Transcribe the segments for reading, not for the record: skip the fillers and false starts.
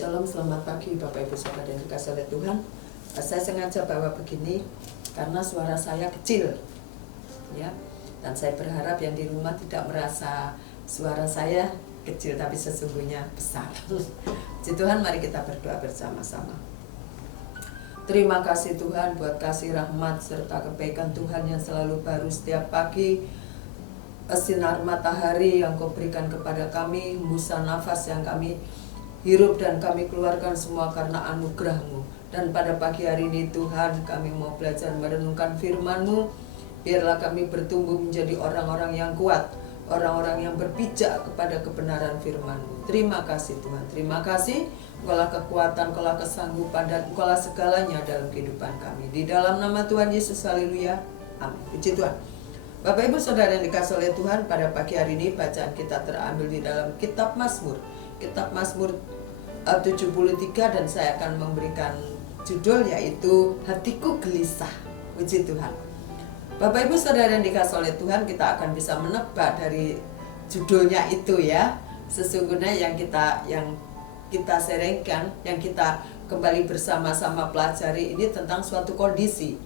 Shalom, selamat pagi Bapak Ibu Saudara yang dikasihi oleh Tuhan. Saya sengaja bawa begini karena suara saya kecil, ya. Dan saya berharap yang di rumah tidak merasa suara saya kecil, tapi sesungguhnya besar. Puji Tuhan, mari kita berdoa bersama-sama. Terima kasih Tuhan buat kasih rahmat serta kebaikan Tuhan yang selalu baru setiap pagi. Sinar matahari yang Kau berikan kepada kami, hembusan nafas yang kami hirup dan kami keluarkan semua karena anugerah-Mu. Dan pada pagi hari ini Tuhan, kami mau belajar merenungkan firman-Mu. Biarlah kami bertumbuh menjadi orang-orang yang kuat, orang-orang yang berpijak kepada kebenaran firman-Mu. Terima kasih Tuhan, terima kasih. Engkaulah kekuatan, Engkaulah kesanggupan, dan Engkaulah segalanya dalam kehidupan kami. Di dalam nama Tuhan Yesus, haleluya, amin. Puji Tuhan. Bapak Ibu Saudara yang dikasihi oleh Tuhan, pada pagi hari ini bacaan kita terambil di dalam kitab Mazmur. Kitab Mazmur 73, dan saya akan memberikan judul yaitu Hatiku Gelisah. Puji Tuhan. Bapak Ibu Saudara yang dikasihi oleh Tuhan, kita akan bisa menebak dari judulnya itu ya. Sesungguhnya yang kita sharingkan, yang kita kembali bersama-sama pelajari ini tentang suatu kondisi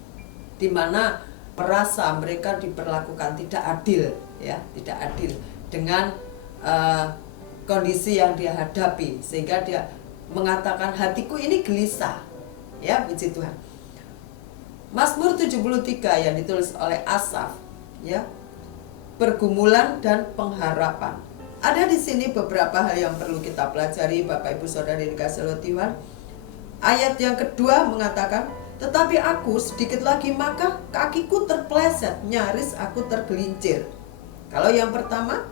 di mana merasa mereka diperlakukan tidak adil, ya, tidak adil dengan kondisi yang dia hadapi, sehingga dia mengatakan hatiku ini gelisah, ya. Puji Tuhan. Mazmur 73 yang ditulis oleh Asaf, ya, pergumulan dan pengharapan. Ada di sini beberapa hal yang perlu kita pelajari Bapak Ibu Saudara yang dikasihi oleh Tuhan. Ayat yang kedua mengatakan, tetapi aku sedikit lagi maka kakiku terpeleset, nyaris aku tergelincir. Kalau yang pertama,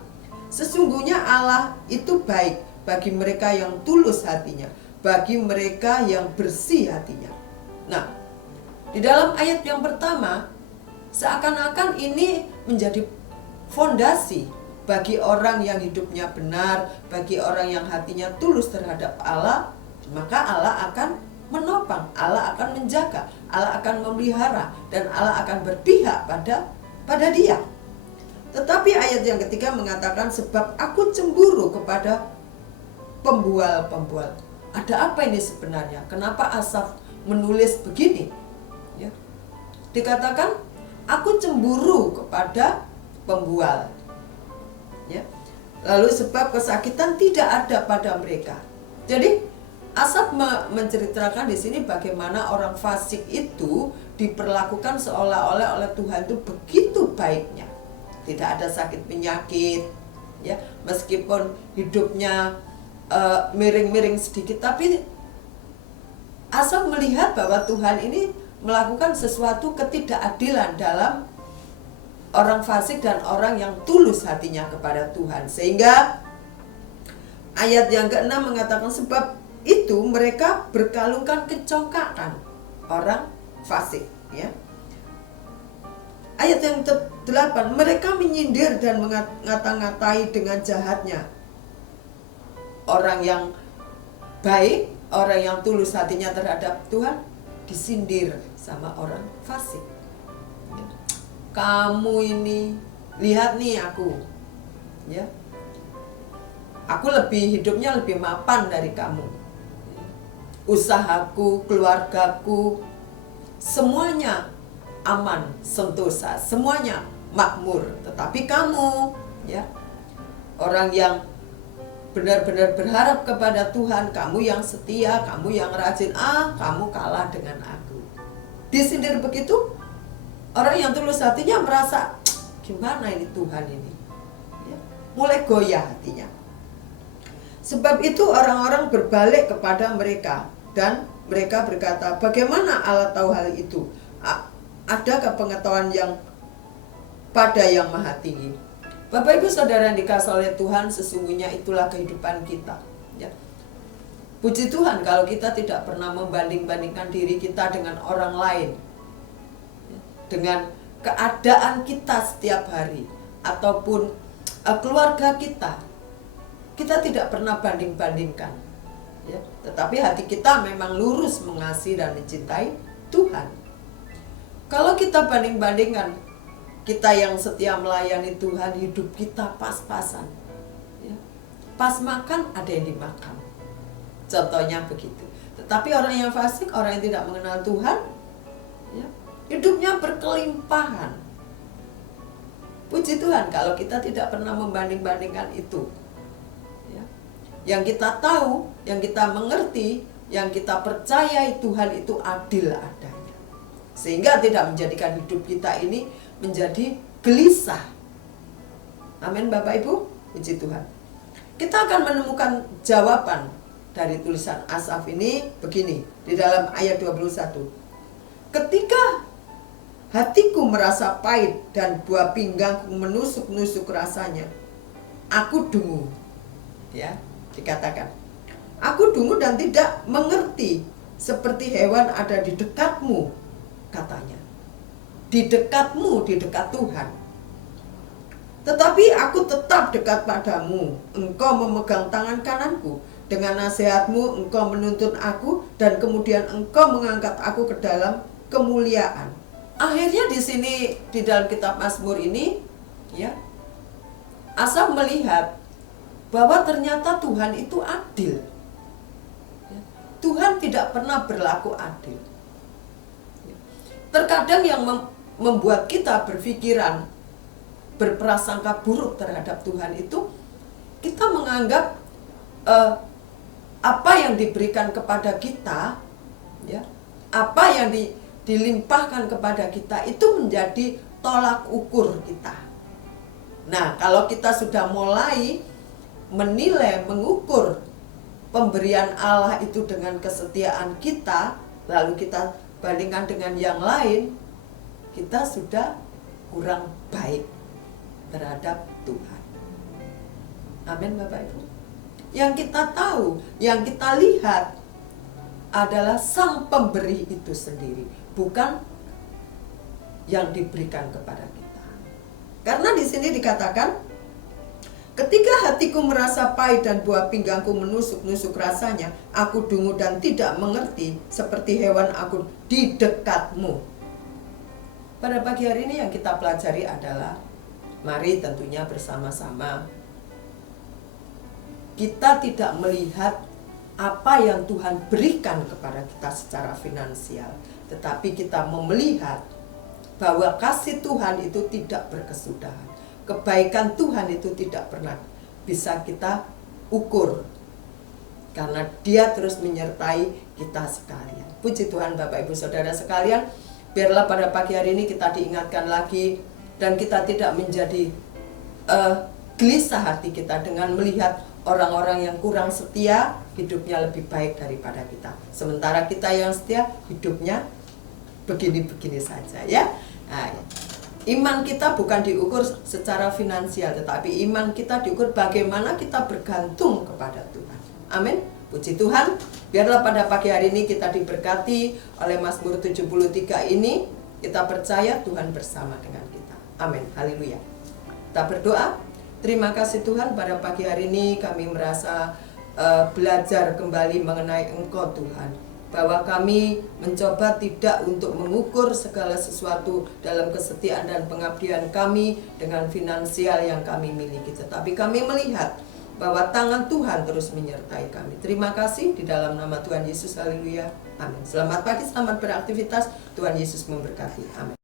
sesungguhnya Allah itu baik bagi mereka yang tulus hatinya, bagi mereka yang bersih hatinya. Nah, di dalam ayat yang pertama, seakan-akan ini menjadi fondasi bagi orang yang hidupnya benar, bagi orang yang hatinya tulus terhadap Allah, maka Allah akan menopang, Allah akan menjaga, Allah akan memelihara, dan Allah akan berpihak pada dia. Tetapi ayat yang ketiga mengatakan, sebab aku cemburu kepada pembual-pembual. Ada apa ini sebenarnya? Kenapa Asaf menulis begini? Ya. Dikatakan, aku cemburu kepada pembual. Ya. Lalu sebab kesakitan tidak ada pada mereka. Jadi Asaf menceritakan di sini bagaimana orang fasik itu diperlakukan seolah-olah oleh Tuhan itu begitu baiknya. Tidak ada sakit penyakit, ya, meskipun hidupnya miring-miring sedikit, tapi Asaf melihat bahwa Tuhan ini melakukan sesuatu ketidakadilan dalam orang fasik dan orang yang tulus hatinya kepada Tuhan. Sehingga ayat yang ke-6 mengatakan, sebab itu mereka berkalungkan kecongkakan orang fasik, ya. Ayat yang ke-8, mereka menyindir dan mengata-ngatai dengan jahatnya. Orang yang baik, orang yang tulus hatinya terhadap Tuhan, disindir sama orang fasik. Kamu ini, lihat nih aku, ya, aku hidupnya lebih mapan dari kamu. Usahaku, keluargaku, semuanya aman, sentosa, semuanya makmur. Tetapi kamu, ya, orang yang benar-benar berharap kepada Tuhan, kamu yang setia, kamu yang rajin, kamu kalah dengan aku. Disindir begitu, orang yang tulus hatinya merasa, gimana ini Tuhan ini, ya, mulai goyah hatinya. Sebab itu orang-orang berbalik kepada mereka, dan mereka berkata, bagaimana Allah tahu hal itu? Adakah pengetahuan yang pada yang maha tinggi? Bapak Ibu Saudara yang dikasihi oleh Tuhan, sesungguhnya itulah kehidupan kita, ya. Puji Tuhan kalau kita tidak pernah membanding-bandingkan diri kita dengan orang lain, dengan keadaan kita setiap hari, ataupun keluarga kita. Kita tidak pernah banding-bandingkan, ya. Tetapi hati kita memang lurus mengasihi dan mencintai Tuhan. Kalau kita banding-bandingkan, kita yang setia melayani Tuhan, hidup kita pas-pasan, ya. Pas makan ada yang dimakan, Contohnya begitu. Tetapi orang yang fasik, orang yang tidak mengenal Tuhan, ya, hidupnya berkelimpahan. Puji Tuhan kalau kita tidak pernah membanding-bandingkan itu. Ya. Yang kita tahu, yang kita mengerti, yang kita percayai Tuhan itu adil adanya. Sehingga tidak menjadikan hidup kita ini menjadi gelisah. Amin Bapak Ibu, puji Tuhan. Kita akan menemukan jawaban dari tulisan Asaf ini begini, di dalam ayat 21. Ketika hatiku merasa pahit dan buah pinggangku menusuk-nusuk rasanya, aku dungu. Ya, dikatakan. Aku dungu dan tidak mengerti, seperti hewan ada di dekatmu, katanya. Di dekatmu, di dekat Tuhan. Tetapi aku tetap dekat padamu. Engkau memegang tangan kananku. Dengan nasihatmu engkau menuntun aku, dan kemudian engkau mengangkat aku ke dalam kemuliaan. Akhirnya di sini, di dalam kitab Mazmur ini, ya, Asaf melihat bahwa ternyata Tuhan itu adil. Tuhan tidak pernah berlaku adil. Terkadang yang membuat kita berpikiran, berprasangka buruk terhadap Tuhan itu, kita menganggap apa yang diberikan kepada kita, ya, apa yang dilimpahkan kepada kita itu menjadi tolak ukur kita. Nah, kalau kita sudah mulai menilai, mengukur pemberian Allah itu dengan kesetiaan kita, lalu kita bandingkan dengan yang lain, kita sudah kurang baik terhadap Tuhan. Amin Bapak Ibu. Yang kita tahu, yang kita lihat adalah Sang Pemberi itu sendiri, bukan yang diberikan kepada kita. Karena di sini dikatakan, ketika hatiku merasa pahit dan buah pinggangku menusuk-nusuk rasanya, aku dungu dan tidak mengerti, seperti hewan aku di dekatmu. Pada pagi hari ini yang kita pelajari adalah, mari tentunya bersama-sama kita tidak melihat apa yang Tuhan berikan kepada kita secara finansial, tetapi kita melihat bahwa kasih Tuhan itu tidak berkesudahan. Kebaikan Tuhan itu tidak pernah bisa kita ukur, karena Dia terus menyertai kita sekalian. Puji Tuhan Bapak Ibu Saudara sekalian, biarlah pada pagi hari ini kita diingatkan lagi, dan kita tidak menjadi gelisah hati kita dengan melihat orang-orang yang kurang setia hidupnya lebih baik daripada kita, sementara kita yang setia hidupnya begini-begini saja, ya. Nah, iman kita bukan diukur secara finansial, tetapi iman kita diukur bagaimana kita bergantung kepada Tuhan. Amin. Puji Tuhan. Biarlah pada pagi hari ini kita diberkati oleh Mazmur 73 ini. Kita percaya Tuhan bersama dengan kita. Amin. Haleluya. Kita berdoa. Terima kasih Tuhan, pada pagi hari ini kami merasa belajar kembali mengenai Engkau Tuhan, bahwa kami mencoba tidak untuk mengukur segala sesuatu dalam kesetiaan dan pengabdian kami dengan finansial yang kami miliki, tetapi kami melihat bahwa tangan Tuhan terus menyertai kami. Terima kasih di dalam nama Tuhan Yesus. Haleluya. Amin. Selamat pagi, selamat beraktivitas. Tuhan Yesus memberkati. Amin.